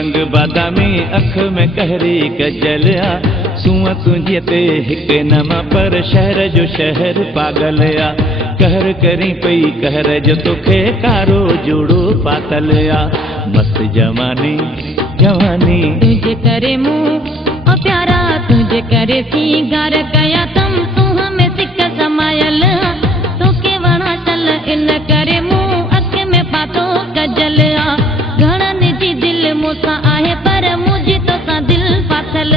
रंग बादामी अख में कहरी गजलिया सूअं तुंहिंजे ते हिक नमा पर शहर जो शहर पागलिया कहर करी पई कहर जो तोखे कारो जोड़ो पातलिया मस्त जवानी जवानी तुझे करे मुँह ओ प्यारा तुझे करे सिंगार कया तम सुह में सिक समायल तो के वणा चल इन करे मुँह अख में पातो गजल घणन जी दिल मूंसां आहे पर मुझी तो सा दिल पाथल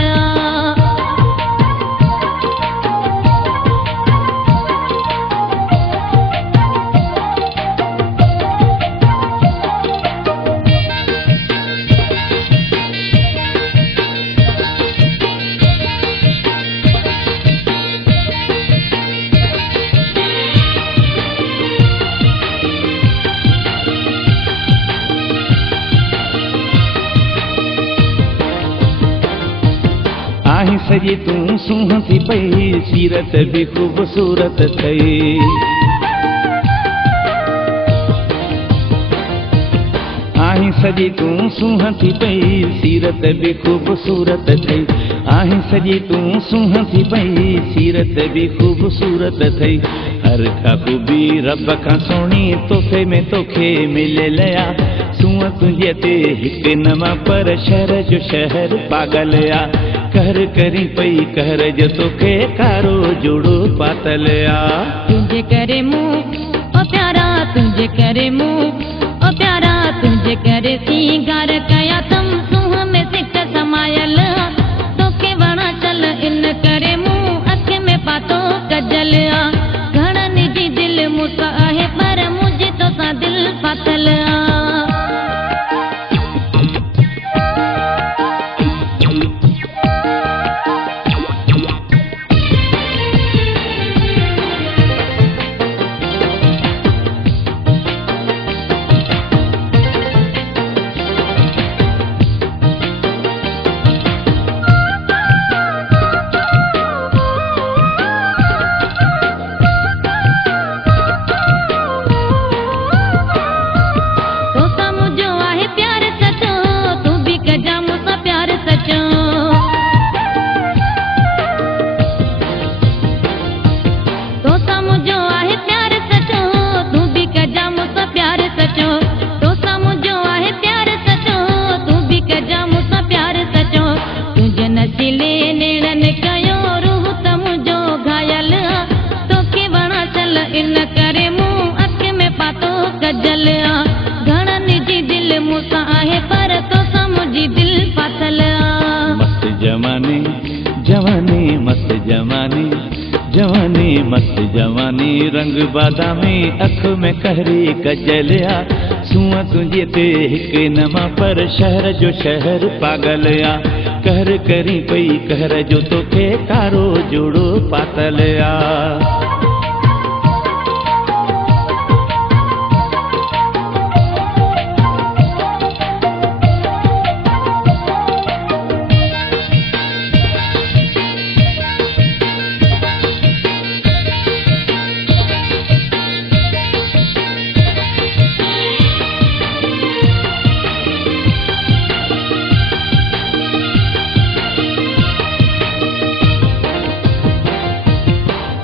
आहीं सजी तू सूंह थी पई सीरत भी खूबसूरत थई आहीं सजी तू सूंह थी पई सीरत भी खूबसूरत थई आहीं सजी तू सूंह थी पई सीरत भी खूबसूरत थई हर का खूबी रब का सोनी तोखे में तोखे मिले लया सूंह तुझे ते हिक नमा पर शहर जो शहर पागलिया कहर करी पई कहर जो तोखे कारो जोड़ो पातलिया तुझे करे मुँह ओ प्यारा तुझे करे मुँह ओ प्यारा तुझे करे सिंगार कया तम सुह में सिक समायल तो के वणा चल इन करे मुँह अख में पातो गजल घणन जी दिल मूंसां आहे पर मुझे तो सा दिल पातल इन करे मुँह अख में पातो गजल घणन जी दिल मूंसां आहे पर तो सा मुझी दिल पाथल मस्त जवानी जवानी मस्त जवानी जवानी मस्त जवानी रंग बादामी अख में कहरी गजलिया सूअं तुंहिंजे ते हिक नमा पर शहर जो शहर पागलिया कहर करी पई कहर जो तोखे कारो जोड़ो पातलिया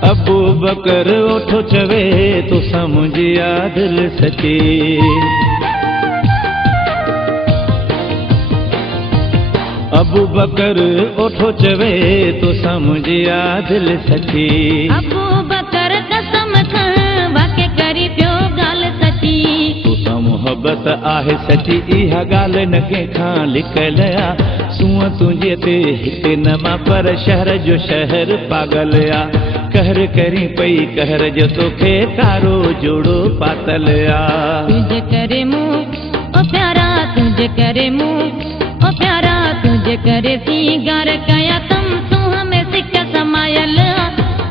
अबू बकर ओठो चवे तो समझिया दिल सचे अबू बकर ओठो चवे तो समझिया दिल सचे अबू बकर कसम खण वाके करी पियो गाल सची तोसां मोहब्बत आहे सची इहा गाल न कंहिंखां लिकलिया सूअं तुंहिंजे ते हिक नमा पर शहर जो शहर पागलिया कहर करी पई कहर जो तोखे कारो जोड़ो पातलिया तुझे करे मुँह ओ प्यारा तुझे करे मुँह ओ प्यारा तुझे करे सिंगार कया तम सुह में सिक समायल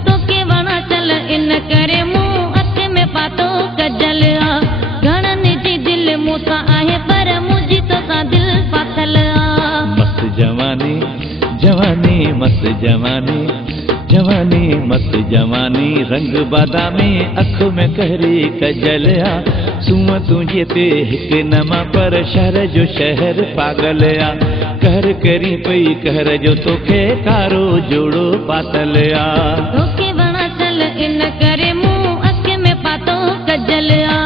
तो के वणा चल इन करे मुँह अख में पातो गजल घणन जी दिल मूंसां आहे पर मुझी तो सा दिल पाथल मस्त जवानी जवानी मस्त जवानी जवानी मस्त जवानी रंग बादामी अख में कहरी गजलिया सूंहं तुंहिंजे ते हिकु न मां पर शहर जो शहर पागल आ कहर करी पई कहर जो तोखे कारो जोड़ो पातल आ तोखे वणा चल इन करे मूं अख में पातो कजल आ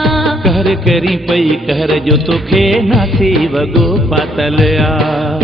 कहर करी पई कहर जो तोखे नासी वॻो पातल आ